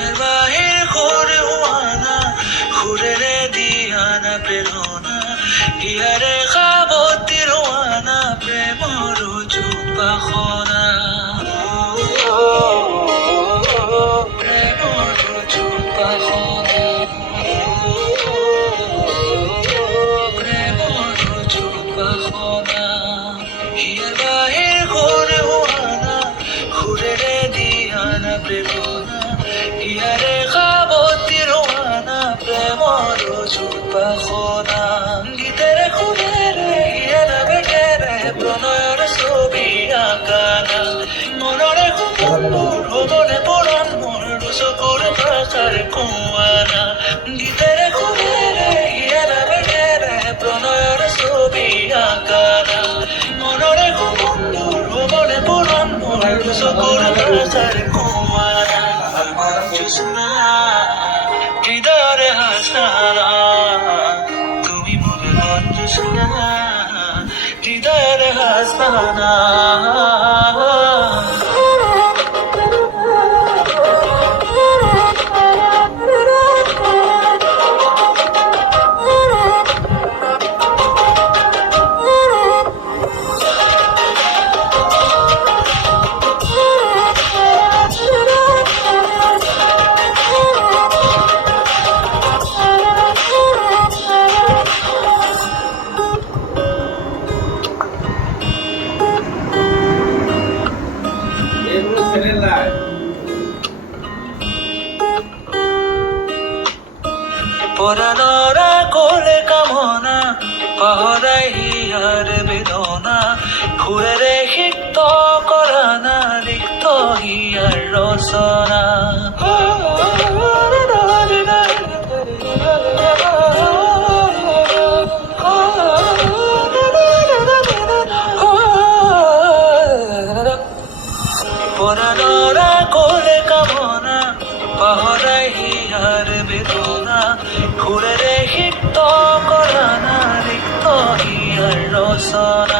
here বাহির ঘুরে হুয়ানা ঘুরে রে দিয়ানা প্রেরণা হিয়ারে খাবতি রোয়ানা প্রেমর চুপাখনা প্রেমর চুপাখনা প্রেমর চুপাখনা হিয়ার বাহির ঘুরে হুয়ানা ঘুরে রে দিয়ানা প্রেরণা হিয়ারে খাবতি রোয়ানা প্রেমর চুপাখনা গীতের খুলে রে হিয়ারা বেটে রে প্রণয়ের ছবি আঁকানা মনরে খুবুর হবনে পড়ান মোর চকুর ভাষার কুয়ানা গীতের খুলে রে হিয়ারা বেটে রে প্রণয়ের ছবি আঁকানা মনরে খুবুর হবনে পড়ান মোর চকুর ভাষার কুয়ানা জোছনা হৃদয়ের হাসানা তুমি মোর মন জোছনা হৃদয়ের হাসানা পরানরা কোলে কামনা পাহরাই হিয়ার বেদনা ঘুরে রে সিক্ত করানা রিক্ত হিয়ার রচনা পরানরা কোলে কামনা পাহরাই হিয়ার বেদনা ঘুরে রে সিক্ত করানা রিক্ত হিয়ার রচনা